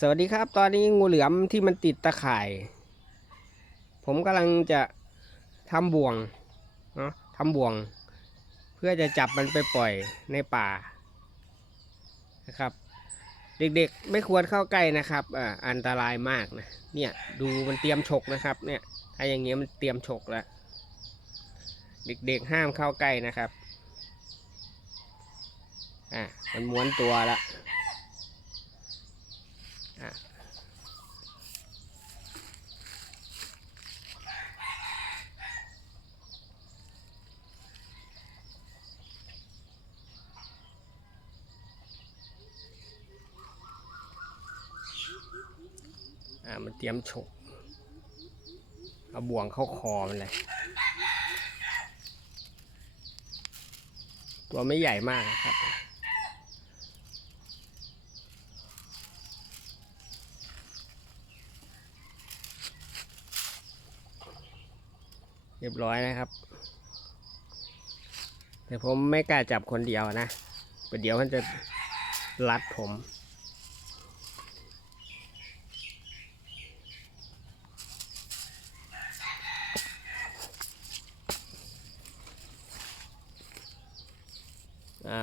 สวัสดีครับ ตอนนี้งูเหลือมที่มันติดตะข่าย ผมกำลังจะทำบ่วงเนาะทำบ่วง เพื่อจะจับมันไปปล่อยในป่านะครับ เด็กๆไม่ควรเข้าใกล้นะครับอ่าอันตรายมากนะเนี่ยดูมันเตรียมฉกนะครับ เนี่ยถ้าอย่างเงี้ยมันเตรียมฉกแล้วเด็กๆห้ามเข้าใกล้นะครับอะมันม้วนตัวแล้วอะ อ่ามันเตรียมฉกเอาบ่วงเข้าคอมันเลย ตัวไม่ใหญ่มากนะครับ เรียบร้อยนะครับ แต่ผมไม่กล้าจับคนเดียวนะประเดี๋ยวมันจะรัดผมอ่า